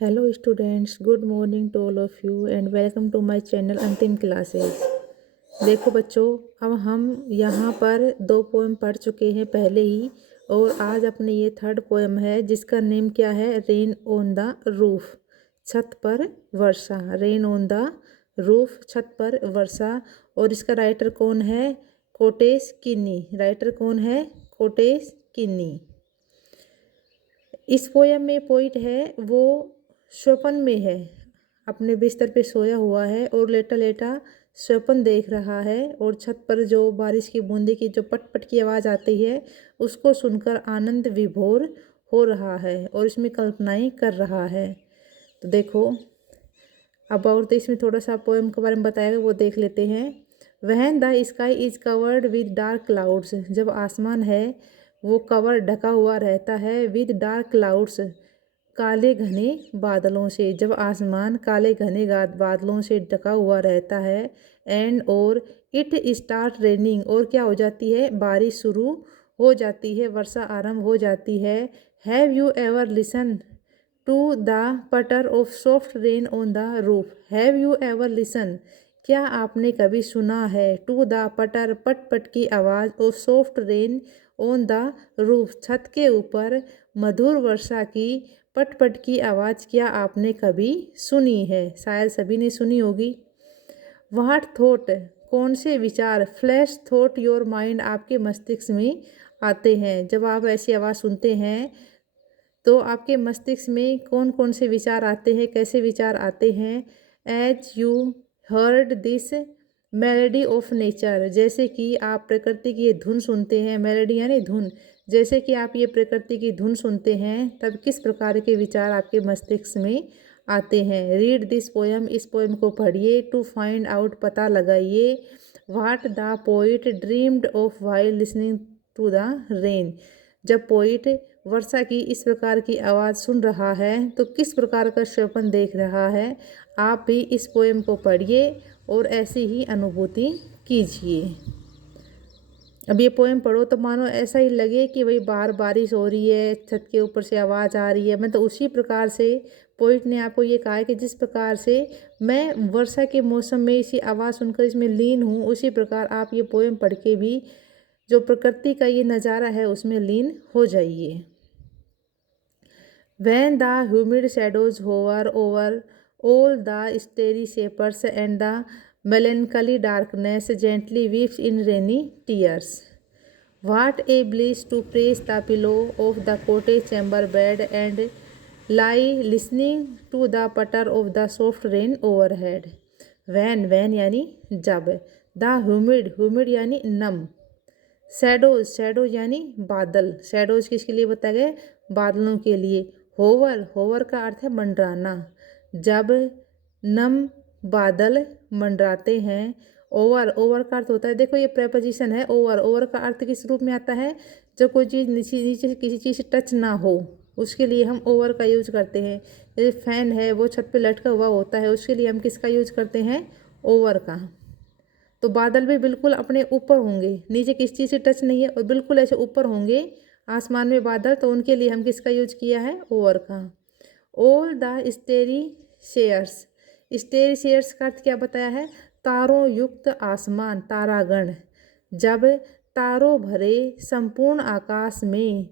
Hello students, good morning to all of you and welcome to my channel Antim classes. देखो बच्चों, अब हम यहाँ पर 2 पोएम पढ़ चुके हैं पहले ही, और आज अपने ये थर्ड पोएम है जिसका नेम क्या है, रेन ऑन द रूफ, छत पर वर्षा। रेन ऑन द रूफ, छत पर वर्षा। और इसका राइटर कौन है, कोटेश किन्नी। राइटर कौन है, कोटेश किन्नी। इस पोयम में पोइट है वो स्वप्न में है, अपने बिस्तर पे सोया हुआ है और लेटा लेटा स्वप्न देख रहा है, और छत पर जो बारिश की बूंदी की जो पट पट की आवाज़ आती है उसको सुनकर आनंद विभोर हो रहा है और इसमें कल्पनाएं कर रहा है। तो देखो, अब और तो इसमें थोड़ा सा पोएम के बारे में बताएगा, वो देख लेते हैं। वहन the sky is covered with dark clouds, जब आसमान है वो कवर ढका हुआ रहता है, विद डार्क क्लाउड्स, काले घने बादलों से। जब आसमान काले घने बादलों से ढका हुआ रहता है, एंड और इट स्टार्ट रेनिंग, और क्या हो जाती है, बारिश शुरू हो जाती है, वर्षा आरंभ हो जाती है। Have you ever listen to the patter of soft rain on the roof. Have you ever listen, क्या आपने कभी सुना है, टू द पटर, पट पट की आवाज़, of soft rain on the roof, छत के ऊपर मधुर वर्षा की पट पट की आवाज़ क्या आपने कभी सुनी है। शायद सभी ने सुनी होगी। व्हाट थॉट, कौन से विचार, फ्लैश थॉट योर माइंड, आपके मस्तिष्क में आते हैं। जब आप ऐसी आवाज़ सुनते हैं तो आपके मस्तिष्क में कौन कौन से विचार आते हैं, कैसे विचार आते हैं। As you heard this melody of nature, जैसे कि आप प्रकृति की ये धुन सुनते हैं, मेलेडी यानी धुन, जैसे कि आप ये प्रकृति की धुन सुनते हैं तब किस प्रकार के विचार आपके मस्तिष्क में आते हैं। रीड दिस पोएम, इस पोएम को पढ़िए। टू फाइंड आउट, पता लगाइए। What the poet dreamed of while listening to the rain, जब पोइट वर्षा की इस प्रकार की आवाज़ सुन रहा है तो किस प्रकार का स्वप्न देख रहा है। आप भी इस पोएम को पढ़िए और ऐसी ही अनुभूति कीजिए। अब ये पोएम पढ़ो तो मानो ऐसा ही लगे कि भाई बाहर बारिश हो रही है, छत के ऊपर से आवाज़ आ रही है। मैं तो उसी प्रकार से पोइट ने आपको ये कहा है कि जिस प्रकार से मैं वर्षा के मौसम में इसी आवाज़ सुनकर इसमें लीन हूँ, उसी प्रकार आप ये पोएम पढ़ के भी जो प्रकृति का ये नज़ारा है उसमें लीन हो जाइए। When the humid shadows hover over all the starry shapers and the melancholy darkness gently weeps in rainy tears. What a bliss to press the pillow of the cottage chamber bed and lie listening to the patter of the soft rain overhead. When यानी जब, the humid यानी नम, shadow यानी बादल, shadows किसके लिए बताया गया, बादलों के लिए। होवर का अर्थ है मंडराना, जब नम बादल मंडराते हैं। ओवर का अर्थ होता है, देखो ये प्रेपोजिशन है ओवर का अर्थ किस रूप में आता है, जब कोई चीज़ नीचे नीचे किसी चीज़ से टच ना हो उसके लिए हम ओवर का यूज करते हैं। जैसे फैन है वो छत पे लटका हुआ होता है, उसके लिए हम किसका यूज करते हैं, ओवर का। तो बादल भी बिल्कुल अपने ऊपर होंगे, नीचे किस चीज़ से टच नहीं है और बिल्कुल ऐसे ऊपर होंगे आसमान में बादल, तो उनके लिए हम किसका यूज किया है, ओवर का। ऑल द स्टेरी शेयर्स, स्टेरी शेयर्स का अर्थ क्या बताया है, तारों युक्त आसमान, तारागण। जब तारों भरे संपूर्ण आकाश में,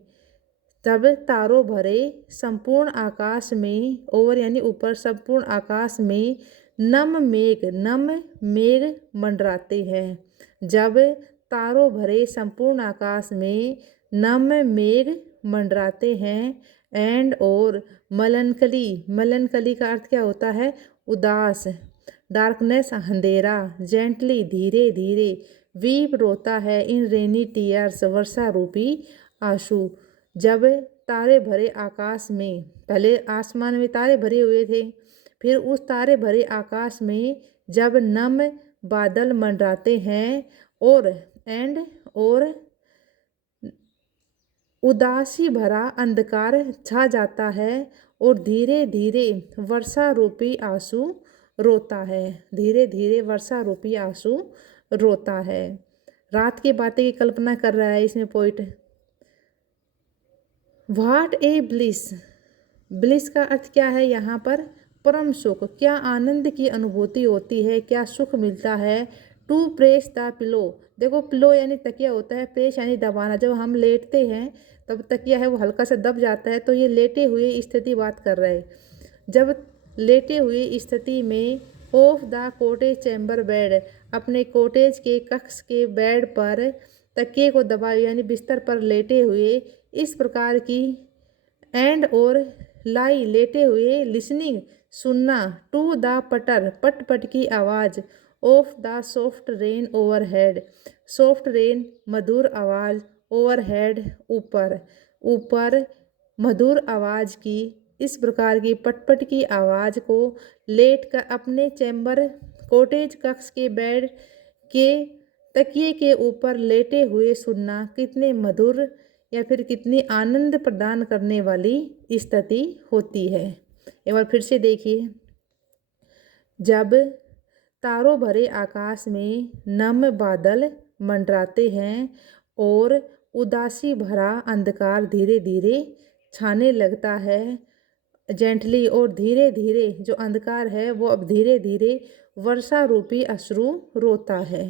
तब तारों भरे संपूर्ण आकाश में, ओवर यानी ऊपर, संपूर्ण आकाश में नम मेघ मंडराते हैं। जब तारों भरे संपूर्ण आकाश में नम मेघ मंडराते हैं। एंड और मलनकली का अर्थ क्या होता है, उदास। डार्कनेस अंधेरा, जेंटली धीरे धीरे, वीप रोता है, इन रेनी टीयर्स वर्षा रूपी आंसू। जब तारे भरे आकाश में, पहले आसमान में तारे भरे हुए थे, फिर उस तारे भरे आकाश में जब नम बादल मंडराते हैं और उदासी भरा अंधकार छा जाता है और धीरे धीरे वर्षा रूपी आंसू रोता है, धीरे धीरे वर्षा रूपी आंसू रोता है। रात की बातें की कल्पना कर रहा है इसमें poet. What A bliss, bliss का अर्थ क्या है यहाँ पर? परम सुख, क्या आनंद की अनुभूति होती है, क्या सुख मिलता है। टू प्रेस द पिलो, देखो पिलो यानी तकिया होता है, प्रेस यानी दबाना। जब हम लेटते हैं तब तकिया है वो हल्का सा दब जाता है, तो ये लेटे हुए स्थिति बात कर रहे हैं। जब लेटे हुए स्थिति में of the cottage chamber bed, अपने कॉटेज के कक्ष के बेड पर तकिए को दबाए यानी बिस्तर पर लेटे हुए इस प्रकार की, एंड और लाई लेटे हुए, लिसनिंग सुनना, टू द पटर पट पट की आवाज़, of the soft rain overhead, soft rain मधुर आवाज़, ओवरहेड ऊपर, ऊपर मधुर आवाज़ की, इस प्रकार की पटपट की आवाज़ को लेट कर अपने चैम्बर कॉटेज कक्ष के बेड के तकिए के ऊपर लेटे हुए सुनना कितने मधुर या फिर कितनी आनंद प्रदान करने वाली स्थिति होती है। एक बार फिर से देखिए। जब तारों भरे आकाश में नम बादल मंडराते हैं और उदासी भरा अंधकार धीरे धीरे छाने लगता है, जेंटली, और धीरे धीरे जो अंधकार है वो अब धीरे धीरे वर्षा रूपी अश्रु रोता है।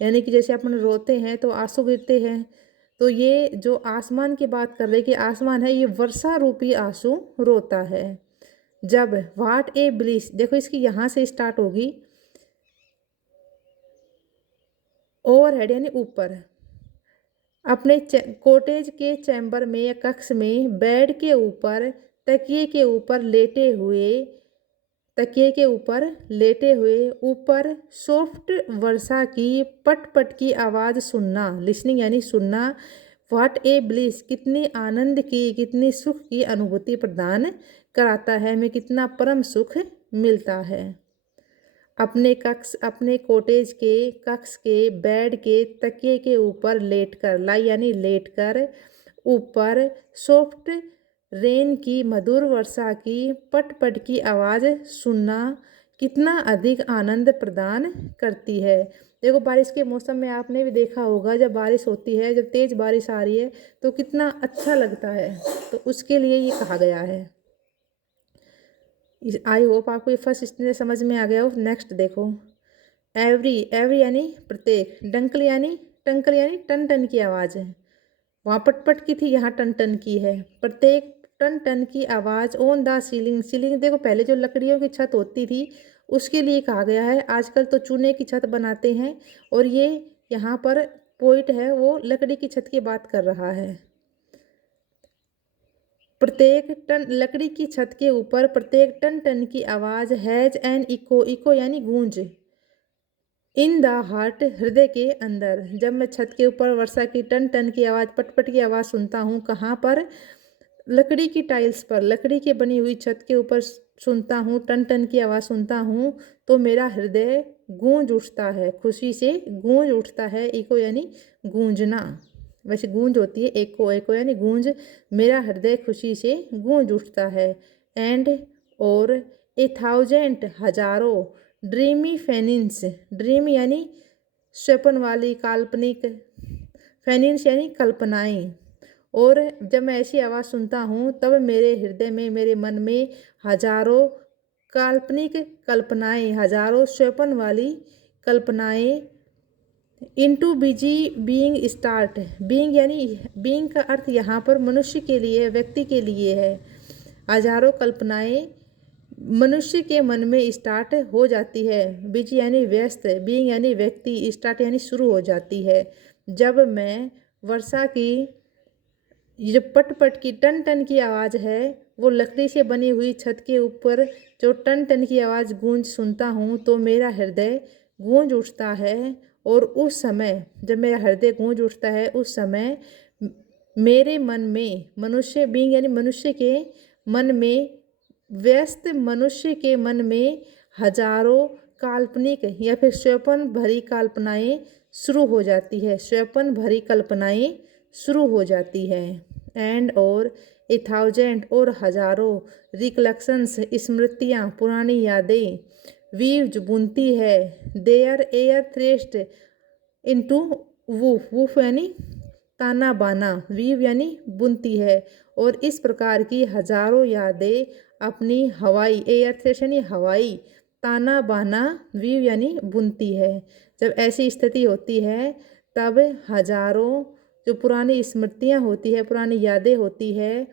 यानी कि जैसे अपन रोते हैं तो आंसू गिरते हैं, तो ये जो आसमान की बात कर रहे कि आसमान है ये वर्षा रूपी आंसू रोता है। जब वाट ए ब्लिस, देखो इसकी यहाँ से स्टार्ट होगी, ओवरहेड यानी ऊपर, अपने कॉटेज के चैम्बर में या कक्ष में बेड के ऊपर तकिए के ऊपर लेटे हुए, तकिए के ऊपर लेटे हुए ऊपर सॉफ्ट वर्षा की पट पट की आवाज़ सुनना, लिसनिंग यानी सुनना। व्हाट ए ब्लिस, कितनी आनंद की, कितनी सुख की अनुभूति प्रदान कराता है, हमें कितना परम सुख मिलता है। अपने कक्ष, अपने कॉटेज के कक्ष के बेड के तकिए के ऊपर लेटकर, लाई यानी लेटकर, ऊपर सॉफ्ट रेन की मधुर वर्षा की पट पट की आवाज़ सुनना कितना अधिक आनंद प्रदान करती है। देखो बारिश के मौसम में आपने भी देखा होगा, जब बारिश होती है, जब तेज़ बारिश आ रही है तो कितना अच्छा लगता है, तो उसके लिए ये कहा गया है। आई होप आपको ये फर्स्ट स्टेंजा समझ में आ गया हो। नेक्स्ट देखो, एवरी, एवरी यानी प्रत्येक, डंकल यानी टंकल यानी टन टन की आवाज़ है, वहाँ पटपट की थी, यहाँ टन टन की है। प्रत्येक टन टन की आवाज़ ऑन द सीलिंग, सीलिंग देखो पहले जो लकड़ियों की छत होती थी उसके लिए कहा गया है, आजकल तो चूने की छत बनाते हैं, और ये यहाँ पर पॉइंट है वो लकड़ी की छत की बात कर रहा है। प्रत्येक टन लकड़ी की छत के ऊपर प्रत्येक टन टन की आवाज़ हैज एन इको, इको यानी गूंज, इन द हार्ट हृदय के अंदर। जब मैं छत के ऊपर वर्षा की टन टन की आवाज़, पटपट की आवाज़ सुनता हूँ, कहाँ पर? लकड़ी की टाइल्स पर, लकड़ी की बनी हुई छत के ऊपर सुनता हूँ, टन टन की आवाज़ सुनता हूँ, तो मेरा हृदय गूंज उठता है, खुशी से गूंज उठता है। इको यानी गूंजना, वैसे गूंज होती है एको, एको यानी गूंज, मेरा हृदय खुशी से गूंज उठता है। एंड और ए थाउजेंड हजारों, ड्रीमी फेनिन्स, ड्रीम यानी स्वप्न वाली, काल्पनिक, फेनिन्स यानी कल्पनाएं, और जब मैं ऐसी आवाज़ सुनता हूँ तब मेरे हृदय में, मेरे मन में हजारों काल्पनिक कल्पनाएं, हजारों स्वप्न वाली कल्पनाएं, into busy being start, being यानी बीइंग का अर्थ यहाँ पर मनुष्य के लिए, व्यक्ति के लिए है। हजारों कल्पनाएं मनुष्य के मन में स्टार्ट हो जाती है। बिजी यानी व्यस्त, बीइंग यानी व्यक्ति, स्टार्ट यानी शुरू हो जाती है। जब मैं वर्षा की ये जो पट पट की टन टन की आवाज़ है वो लकड़ी से बनी हुई छत के ऊपर जो टन टन की आवाज़ गूंज सुनता हूँ, तो मेरा हृदय गूंज उठता है। और उस समय जब मेरा हृदय गूंज उठता है उस समय मेरे मन में, मनुष्य बीइंग यानी मनुष्य के मन में, व्यस्त मनुष्य के मन में हजारों काल्पनिक या फिर स्वप्न भरी कल्पनाएं शुरू हो जाती है, स्वप्न भरी कल्पनाएं शुरू हो जाती है। एंड और ए थाउजेंड, और हजारों, रिकलेक्शंस स्मृतियाँ, पुरानी यादें, वीव्स बुनती है, their air threads into woof, woof यानी ताना बाना, वीव यानी बुनती है, और इस प्रकार की हजारों यादें अपनी हवाई एयर थ्रेश यानी हवाई ताना बाना वीव यानी बुनती है। जब ऐसी स्थिति होती है तब हजारों जो पुरानी स्मृतियाँ होती है, पुरानी यादें होती है,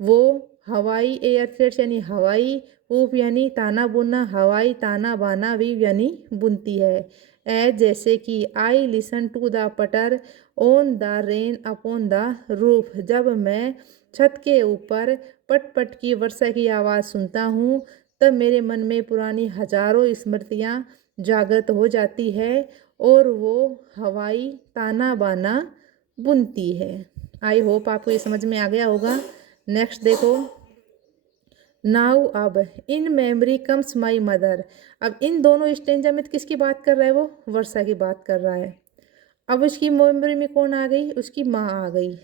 वो हवाई एयर थ्रेड्स यानी हवाई ऊप यानी ताना बुनना, हवाई ताना बाना वीव यानी बुनती है। जैसे कि आई लिसन टू द पटर on the rain upon the roof, जब मैं छत के ऊपर पट पट की वर्षा की आवाज़ सुनता हूँ तब मेरे मन में पुरानी हजारों स्मृतियाँ जागृत हो जाती है और वो हवाई ताना बाना बुनती है। आई होप आपको ये समझ में आ गया होगा। नेक्स्ट देखो, नाउ अब in memory comes my mother. अब इन दोनों स्टेंजा में किसकी बात कर रहा है, वो वर्षा की बात कर रहा है। अब उसकी मेमोरी में कौन आ गई, उसकी माँ आ गई।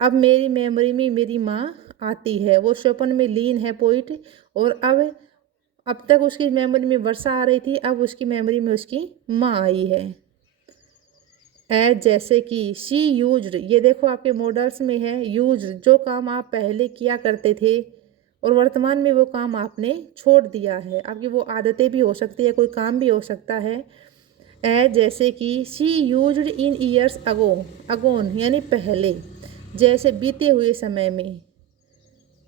अब मेरी मेमोरी में मेरी माँ आती है, वो शोपन में लीन है पोइट। और अब तक उसकी मेमोरी में वर्षा आ रही थी, अब उसकी मेमोरी में उसकी माँ आई है। जैसे कि शी यूज्ड, ये देखो आपके मॉडल्स में है यूज, जो काम आप पहले किया करते थे और वर्तमान में वो काम आपने छोड़ दिया है। आपकी वो आदतें भी हो सकती है, कोई काम भी हो सकता है। जैसे कि she used in years ago, agone यानी पहले, जैसे बीते हुए समय में,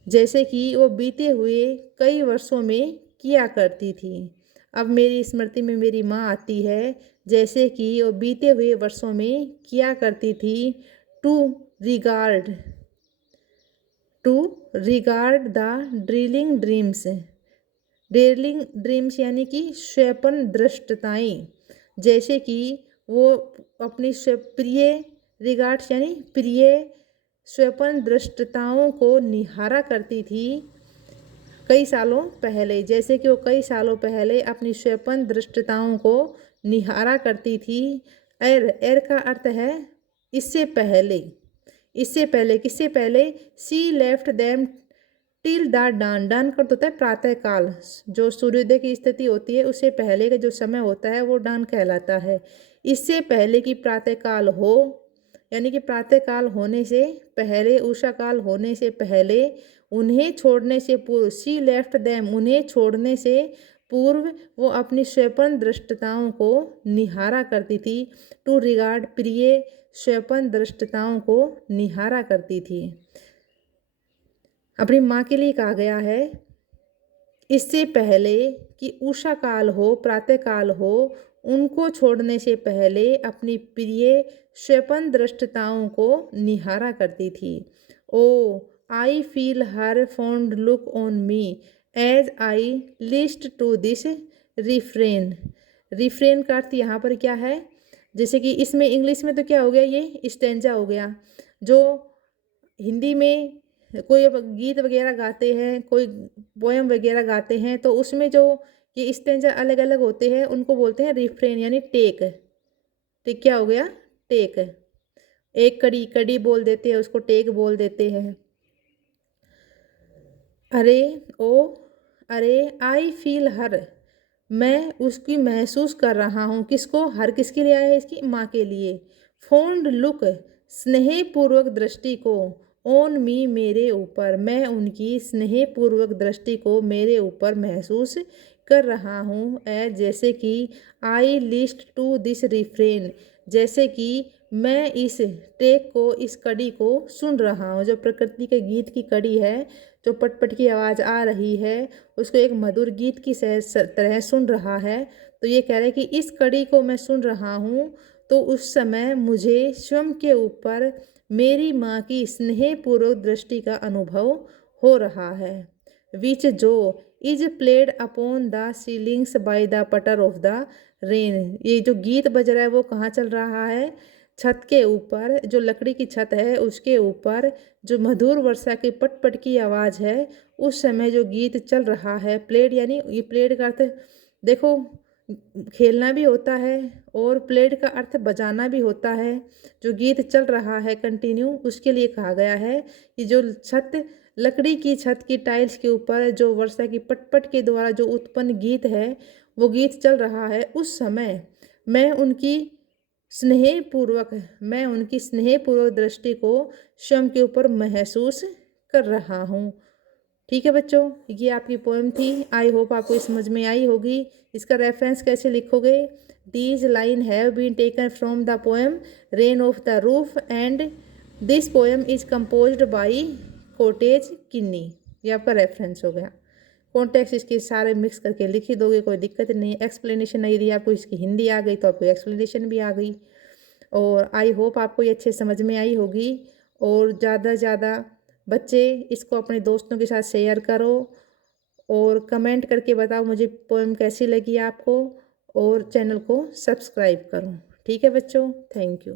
जैसे कि वो बीते हुए कई वर्षों में किया करती थी। अब मेरी स्मृति में मेरी माँ आती है, जैसे कि वो बीते हुए वर्षों में किया करती थी। To regard, to regard the darling dreams, darling dreams यानी कि स्वप्न दृष्टताएँ, जैसे कि वो अपनी प्रिय, रिगार्ड्स यानी प्रिय स्वप्न दृष्टताओं को निहारा करती थी कई सालों पहले। जैसे कि वो कई सालों पहले अपनी स्वप्न दृष्टताओं को निहारा करती थी। एर का अर्थ है इससे पहले, इससे पहले, किससे पहले, सी लेफ्ट देम टिल द डान, डान का होता है प्रातः काल, जो सूर्योदय की स्थिति होती है उससे पहले का जो समय होता है वो डान कहलाता है। इससे पहले कि प्रातः काल हो, यानी कि प्रातः काल होने से पहले, उषा काल होने से पहले, उन्हें छोड़ने से पूर्व, सी लेफ्ट देम, उन्हें छोड़ने से पूर्व वो अपनी स्वप्न दृष्टताओं को निहारा करती थी। टू रिगार्ड, प्रिय स्वप्न दृष्टताओं को निहारा करती थी। अपनी माँ के लिए कहा गया है, इससे पहले कि उषा काल हो, प्रातः काल हो, उनको छोड़ने से पहले अपनी प्रिय स्वप्न दृष्टताओं को निहारा करती थी। Oh I feel her fond look on me as I list to this refrain. Refrain का अर्थ यहाँ पर क्या है, जैसे कि इसमें इंग्लिश में तो क्या हो गया, ये स्टेंजा हो गया। जो हिंदी में कोई गीत वगैरह गाते हैं, कोई पोएम वगैरह गाते हैं, तो उसमें जो ये स्टेंजा अलग अलग होते हैं उनको बोलते हैं रिफ्रेन यानी टेक। टेक क्या हो गया, टेक। एक कड़ी, कड़ी बोल देते हैं उसको टेक बोल देते हैं। अरे ओ, अरे आई फील हर, मैं उसकी महसूस कर रहा हूँ। किसको, हर किसके लिए आया है, इसकी माँ के लिए। फॉन्ड लुक, स्नेहपूर्वक दृष्टि को, ऑन मी, मेरे ऊपर, मैं उनकी स्नेहपूर्वक दृष्टि को मेरे ऊपर महसूस कर रहा हूँ। जैसे कि आई लिस्ट टू दिस रिफ्रेन, जैसे कि मैं इस टेक को, इस कड़ी को सुन रहा हूँ। जो प्रकृति के गीत की कड़ी है, जो पटपट की आवाज़ आ रही है, उसको एक मधुर गीत की तरह सुन रहा है। तो ये कह रहा है कि इस कड़ी को मैं सुन रहा हूँ, तो उस समय मुझे स्वयं के ऊपर मेरी माँ की स्नेहपूर्वक दृष्टि का अनुभव हो रहा है। विच जो is played upon the ceilings by the patter of the rain, ये जो गीत बज रहा है वो कहाँ चल रहा है, छत के ऊपर, जो लकड़ी की छत है उसके ऊपर जो मधुर वर्षा की पटपट की आवाज़ है, उस समय जो गीत चल रहा है। प्लेड यानी, ये प्लेड का अर्थ देखो खेलना भी होता है और प्लेड का अर्थ बजाना भी होता है। जो गीत चल रहा है कंटिन्यू, उसके लिए कहा गया है कि जो छत, लकड़ी की छत की टाइल्स के ऊपर जो वर्षा की पटपट के द्वारा जो उत्पन्न गीत है, वो गीत चल रहा है। उस समय मैं उनकी स्नेहपूर्वक दृष्टि को स्वयं के ऊपर महसूस कर रहा हूँ। ठीक है बच्चों, ये आपकी पोएम थी। आई होप आपको समझ में आई होगी। इसका रेफरेंस कैसे लिखोगे? These line have been taken from the poem rain of the roof and this poem is composed by Coates Kinney. ये आपका रेफरेंस हो गया। कॉन्टेक्स्ट इसके सारे मिक्स करके लिख ही दोगे, कोई दिक्कत नहीं। एक्सप्लेनेशन नहीं दी आपको, इसकी हिंदी आ गई तो आपको एक्सप्लेनेशन भी आ गई। और आई होप आपको ये अच्छे समझ में आई होगी। और ज़्यादा से ज़्यादा बच्चे इसको अपने दोस्तों के साथ शेयर करो और कमेंट करके बताओ मुझे पोएम कैसी लगी आपको, और चैनल को सब्सक्राइब करो। ठीक है बच्चों, थैंक यू।